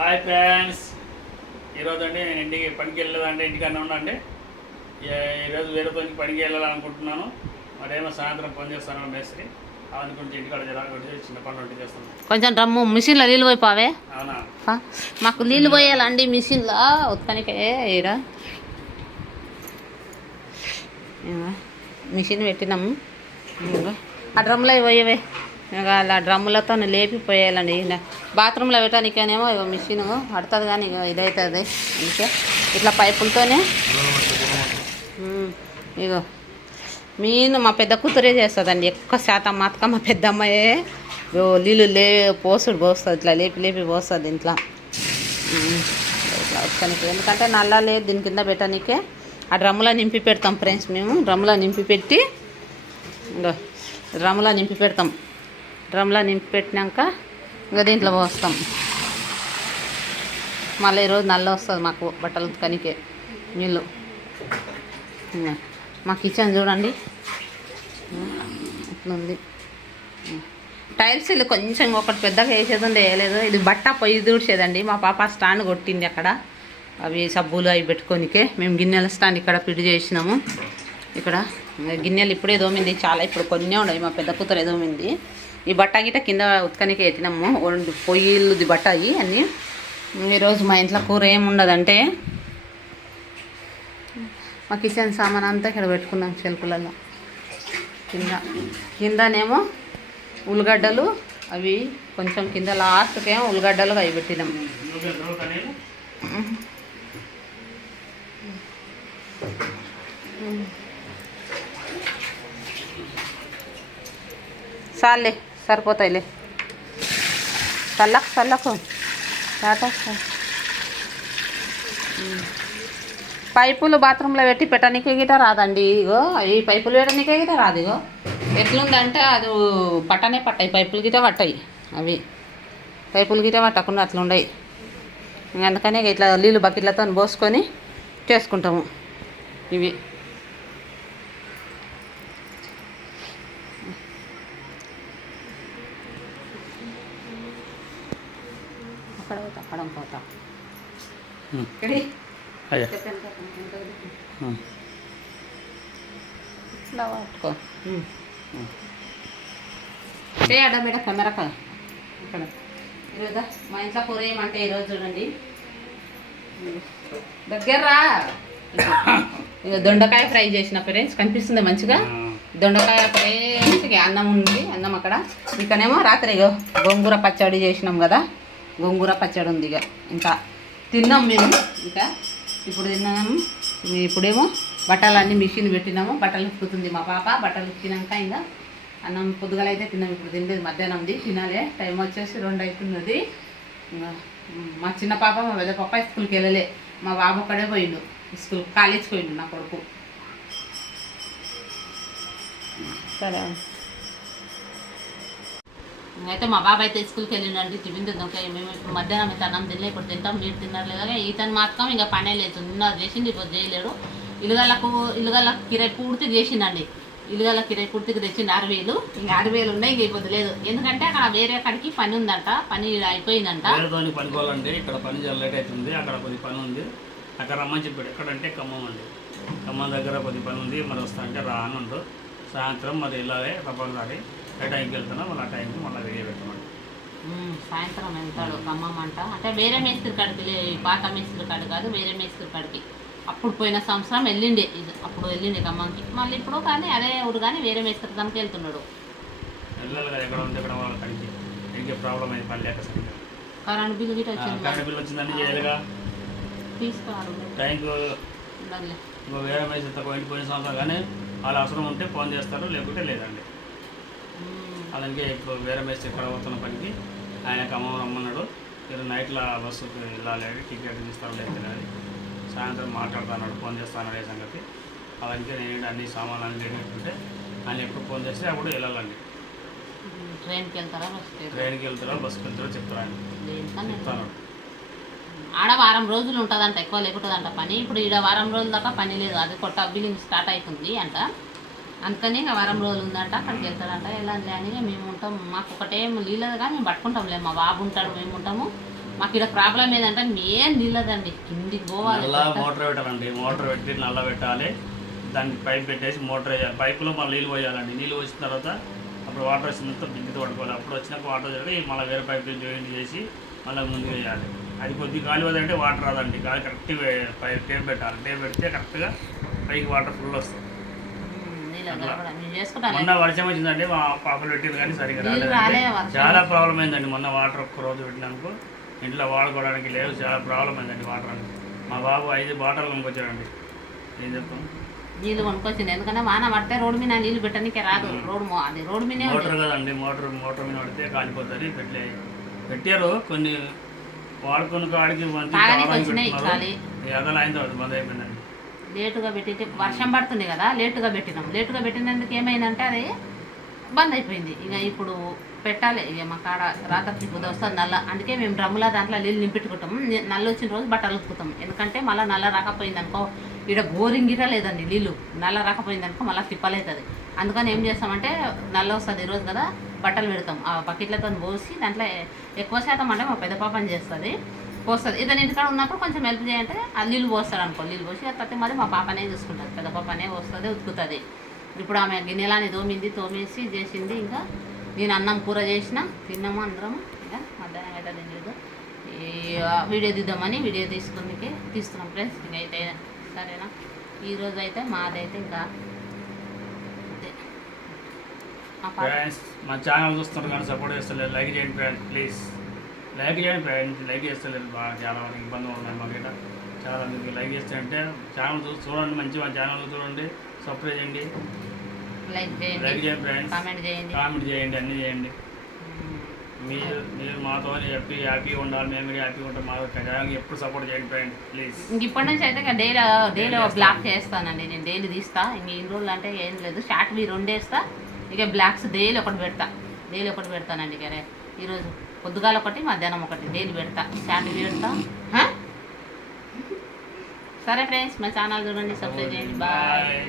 Hi friends, ఈరోజు అండి నేను ఇంటికి పనికి వెళ్ళలేదండి, ఇంటికన్నా ఉండండి. ఈరోజు వేరే పనికి పనికి వెళ్ళాలనుకుంటున్నాను. మరేమో సాయంత్రం పని చేస్తాను మేస్త్రి. అవన్నీ కొంచెం ఇంటికాడ చిన్న పనులు వంటి చేస్తాను. కొంచెం డ్రమ్ము మిషన్లో నీళ్ళు పోయిపోవే. అవునా, మాకు నీళ్ళు పోయాలండి మిషన్లో ఉత్తనికే. ఈడ మిషన్ పెట్టినాము. ఆ డ్రమ్లో పోయేవే, అలా డ్రమ్ములతో లేపి పోయాలండి. బాత్రూంలో పెట్టడానికేనేమో మిషన్ పడుతుంది, కానీ ఇదవుతుంది. అందుకే ఇట్లా పైపులతోనే. ఇగో మీను మా పెద్ద కూతురే చేస్తుందండి ఎక్కువ శాతం. మాత్రం మా పెద్ద అమ్మాయే నీళ్ళు పోస్తుంది, ఇట్లా లేపి లేపి పోస్తుంది ఇంట్లో. ఇట్లా వచ్చానికి ఎందుకంటే నల్లా లేదు దీని కింద పెట్టడానికే. ఆ డ్రమ్ములో నింపి పెడతాం ఫ్రెండ్స్. మేము డ్రమ్ములో నింపి పెట్టి డ్రమ్ములో నింపి పెడతాం. డ్రమ్లో నింపి పెట్టినాక ఇంకా దీంట్లో పోస్తాం. మళ్ళీ ఈరోజు నల్ల వస్తుంది మాకు బట్టలు ఉతకనికే నీళ్ళు. మా కిచెన్ చూడండి ఇట్లుంది. టైల్స్ ఇల్లు కొంచెం ఒకటి పెద్దగా వేసేది ఉండే వేయలేదు. ఇది బట్ట పొయ్యి దూడ్చేదండి. మా పాప స్టాండ్ కొట్టింది అక్కడ, అవి సబ్బులు అవి పెట్టుకోనికే. మేము గిన్నెల స్టాండ్ ఇక్కడ ఫిట్ చేసినాము. ఇక్కడ గిన్నెలు ఇప్పుడే దోమింది చాలా, ఇప్పుడు కొన్ని ఉన్నాయి. మా పెద్ద కూతురు దోమింది. ఈ బట్ట గిట్ట కింద ఉతకనికే ఎత్తినాము. పొయ్యిలుది బట్ట అవి అన్నీ. ఈరోజు మా ఇంట్లో కూర ఏముండదంటే మా కిచెన్ సామాన్ అంతా ఇక్కడ పెట్టుకున్నాం షెల్ఫ్లలో. కిందనేమో ఉల్లిగడ్డలు అవి కొంచెం కింద లాస్ట్కేమో ఉల్లిగడ్డలు అవి పెట్టినాం. చాలే, సరిపోతాయిలే. చల్లకు టాటా. పైపులు బాత్రూంలో పెట్టి పెట్టడానికి గిట రాదండి. ఇగో ఈ పైపులు పెట్టడానికే గిట రాదు. ఇగో ఎట్లుందంటే అది పట్టనే పట్టాయి, పైపులు గిట పట్టాయి. అవి పైపులు గిట పట్టకుండా అట్లా ఉండయి. అందుకనే ఇట్లా నీళ్ళు బకెట్లతో పోసుకొని చేసుకుంటాము ఇవి. అక్కడ పోతా ఇట్లా పట్టుకో. చేయడా మేడ కెమెరా కదా ఇక్కడ. ఈరోజు మా ఇంట్లో కూర ఏమంటే ఈరోజు చూడండి దగ్గర ఇక దొండకాయ ఫ్రై చేసిన ఫ్రెండ్స్. కనిపిస్తుంది మంచిగా దొండకాయ ఫ్రై. అన్నం ఉంది, అన్నం అక్కడ. ఇకనేమో రాత్రి ఇగో గోంగూర పచ్చడి చేసినాం కదా, గోంగూర పచ్చడి ఉంది. ఇక ఇంకా తిన్నాం మేము. ఇంకా ఇప్పుడు తిన్నాము. ఇప్పుడేమో బట్టలన్నీ మిషన్ పెట్టినాము. బట్టలు ఉతుకుతుంది మా పాప. బట్టలు ఉతికినాక ఇంకా అన్నం పొద్దుగలైతే తిన్నాం. ఇప్పుడు తినలేదు, మధ్యాహ్నంది తినాలే. టైం వచ్చేసి 2 అవుతున్నది. మా చిన్న పాప మా పెద్ద పాప స్కూల్కి వెళ్ళలే. మా బాబు ఒక్కడే పోయిండు స్కూల్, కాలేజ్కి పోయిండు నా కొడుకు. సరే అయితే మా బాబాయ్ అయితే స్కూల్కి వెళ్ళిండండి. టిఫిన్ తిందాం. మేము ఇప్పుడు మధ్యాహ్నం ఇంత అన్నం తినలే, ఇప్పుడు తింటాం. మీరు తిన్నారు లేదా? ఈతను మాత్రం ఇంకా పనే లేదు. నిన్న చేసింది, ఇప్పుడు చేయలేడు. ఇల్లుగల కిరాయి పూర్తి చేసిండండి. ఇల్లుగల కిరాయి పూర్తికి తెచ్చింది 6,000. ఇంకా 6,000 ఉన్నాయి, ఇంక ఇప్పుడు లేదు. ఎందుకంటే అక్కడ వేరే కాడికి పని ఉందంట, పని అయిపోయిందంట. పనుకోవాలండి. ఇక్కడ పని లేట్ అవుతుంది, అక్కడ కొద్ది పని ఉంది. అక్కడ రమ్మని చెప్పాడు. ఎక్కడంటే ఖమ్మం అండి. ఖమ్మం దగ్గర కొద్ది పని ఉంది, మరి వస్తా అంటే రానుండు. సాయంత్రం మరి వెళ్ళాలి తప్పనిసరి. ఏ టైంకి వెళ్తున్నా మళ్ళీ ఆ టైంకి మళ్ళీ రెడీ పెట్టమండి. సాయంత్రం వెళ్తాడు ఖమ్మం అంట. అంటే వేరే మేస్త్రి కాడికి, పాత మేస్త్రి కాడి కాదు, వేరే మేస్త్రి కాడికి. అప్పుడు పోయిన సంవత్సరం వెళ్ళిండే, అప్పుడు వెళ్ళిండే ఖమ్మంకి. మళ్ళీ ఇప్పుడు కానీ అదే ఊరు కానీ వేరే మేస్త్రి దానికి వెళ్తున్నాడు. వెళ్ళాలి కదా, ఎక్కడ ఉంది ఎక్కడ వాళ్ళ కడికి. ఇంకే ప్రాబ్లం అయింది పని లేక సరిగ్గా. కరెంట్ బిల్లు గిట్ట వచ్చింది. కరెంట్ బిల్లు వచ్చిందని చేయాలిగా తీసుకోవాలి టైంకు. ఇంకో వేరే మేస్త్రి తక్కువ ఇంటి పోయిన సంవత్సరం కానీ వాళ్ళు అవసరం ఉంటే ఫోన్ చేస్తారు, లేకుంటే లేదండి. అలాగే ఇప్పుడు వేరే మేస్త్రి ఇక్కడ పోతున్న పనికి ఆయన ఖమ్మం రమ్మన్నాడు. మీరు నైట్లో బస్సుకి వెళ్ళాలి, టికెట్ తీస్తాను లేదు అది. సాయంత్రం మాట్లాడుతున్నాడు, ఫోన్ చేస్తాను ఏ సంగతి. అలాగే నేను అన్ని సామాన్లు అన్నీ లేనట్టుంటే ఆయన ఎప్పుడు ఫోన్ చేస్తే అప్పుడు వెళ్ళాలండి. ట్రైన్కి వెళ్తారా బస్సుకి వెళ్తారో చెప్తారు ఆయన. చెప్తాను. ఆడ వారం రోజులు ఉంటుందంట, ఎక్కువ లేకుంటుందంట పని. ఇప్పుడు ఈడ వారం రోజుల దాకా పని లేదు, అది కొత్త బిల్లింగ్ స్టార్ట్ అవుతుంది అంట. అందుకని ఇంకా వారం రోజులు ఉందంట, అక్కడికి వెళ్తాడంట. వెళ్ళాలి అని మేము ఉంటాం. మాకు ఒకటే నీళ్ళదుగా మేము పట్టుకుంటాంలే. మా బాబు ఉంటాడు, మేము ఉంటాము. మాకు ఇక్కడ ప్రాబ్లం ఏంటంటే మెయిన్ నీళ్ళదండి, కిందికి పోవాలి. నల్ల మోటార్ పెట్టాలండి, మోటార్ పెట్టి నల్ల పెట్టాలి, దానికి పైప్ పెట్టేసి మోటార్ వేయాలి, పైపులో మళ్ళీ నీళ్ళు పోయాలండి. నీళ్ళు వచ్చిన తర్వాత అప్పుడు వాటర్ వచ్చినంత బిందుతో పడుకోవాలి. అప్పుడు వచ్చినాక వాటర్ జరిగి మళ్ళీ వేరే పైప్ జాయింట్ చేసి మళ్ళీ ముందు వేయాలి. అది కొద్దిగా గాలి వదంటే వాటర్ రాదండి, గాలి కరెక్ట్గా పైప్ టేప్ పెట్టాలి. టేప్ పెడితే కరెక్ట్గా పైకి వాటర్ ఫుల్ వస్తుంది. మొన్న వర్షం వచ్చిందండి, మా పాపలు పెట్టింది కానీ సరిగ్గా రాలేదు. చాలా ప్రాబ్లం అయిందండి మొన్న వాటర్ ఒక్క రోజు పెట్టినందుకు ఇంట్లో వాడుకోవడానికి లేదు, చాలా ప్రాబ్లం అయిందండి వాటర్ అని. మా బాబు 5 బాటలు కొనుక్కొచ్చాడండి. ఏం చెప్తాం, నీళ్ళు కొనుక్కొచ్చింది. ఎందుకంటే వాన పడితే రోడ్డు మీద నీళ్ళు పెట్టడానికి రాదు. అది రోడ్డు మీద మోటార్ కదండి, మోటార్ మీద పడితే కాలిపోతుంది. పెట్టారు కొన్ని వాడుకున్న కాడికి ఎదలైంది బంద్ అయిపోయిందండి. లేటుగా పెట్టి వర్షం పడుతుంది కదా, లేటుగా పెట్టినాం. లేటుగా పెట్టినందుకు ఏమైందంటే అది బంద్ అయిపోయింది. ఇక ఇప్పుడు పెట్టాలి. ఇక మా కాడ రాత్రికి బుద్ధి వస్తుంది నల్ల, అందుకే మేము డ్రమ్ముల దాంట్లో నీళ్ళు నింపెట్టుకుంటాం. నల్ల వచ్చిన రోజు బట్టలు ఉతుకుతాం. ఎందుకంటే మళ్ళీ నల్ల రాకపోయింది అనుకో, ఇక్కడ బోరింగ్ గిరా లేదండి, నీళ్ళు నల్ల రాకపోయింది అనుకో మళ్ళీ తిప్పలవుతుంది. అందుకని ఏం చేస్తామంటే నల్ల వస్తుంది ఈరోజు కదా, బట్టలు పెడతాం ఆ బకెట్లతో పోసి. దాంట్లో ఎక్కువ శాతం అంటే మా పెద్ద పాపని చేస్తుంది, పోస్తుంది. ఇతను ఇంటికాడ ఉన్నప్పుడు కొంచెం హెల్ప్ చేయంటే ఆ నీళ్ళు పోస్తాడు అనుకో, నీళ్ళు పోసి ప్రతి మరి మా పాపనే చూసుకుంటుంది, పెద్ద పాపనే వస్తుంది, ఉతుకుతుంది. ఇప్పుడు ఆమె గిన్నెలాని తోమేసి చేసింది. ఇంకా నేను అన్నం కూర చేసిన, తిన్నాము అందరం. ఇక మధ్యాహ్నం అయితే తినలేదు. ఈ వీడియో తీద్దామని వీడియో తీస్తున్నాం ఫ్రెండ్స్. ఇంకైతే సరేనా, ఈరోజు అయితే మాదైతే ఇంకా ఫ్రెండ్స్ మా ఛానల్ చూస్తున్నారు కానీ సపోర్ట్ చేస్తలేదు. లైక్ చేయండి ఫ్రెండ్స్, ప్లీజ్ లైక్ చేయండి ఫ్రెండ్స్. లైక్ చేస్తలేదు, బాగా చాలా వరకు ఇబ్బంది ఉన్నాయి మాకు. ఇక్కడ చాలా మీకు లైక్ చేస్తారంటే ఛానల్ చూడండి, మంచి మా ఛానల్ చూడండి, సబ్స్క్రైబ్ చేయండి, లైక్ చేయండి ఫ్రెండ్స్, కామెంట్ చేయండి, అన్నీ చేయండి. మీరు మాతో హ్యాపీగా ఉండాలి, మేము కూడా హ్యాపీగా ఉంటాం. మా ఛానల్కి ఎప్పుడు సపోర్ట్ చేయండి ఫ్రెండ్స్, ప్లీజ్. ఇంక ఇప్పటి నుంచి అయితే డైలీ బ్లాక్ చేస్తానండి నేను, డైలీ తీస్తా. ఇంక ఇన్ని రోజులు అంటే ఏం లేదు, షార్ట్ 2 వేస్తా. ఇక బ్లాక్స్ డైలీ ఒకటి పెడతానండి. ఇక ఈరోజు పొద్దుగాల ఒకటి, మధ్యాహ్నం ఒకటి డైలీ పెడతా, షార్ట్ పెడతా. సరే ఫ్రెండ్స్, మా ఛానల్ చూడండి, సబ్స్క్రైబ్ చేయండి, బాయ్.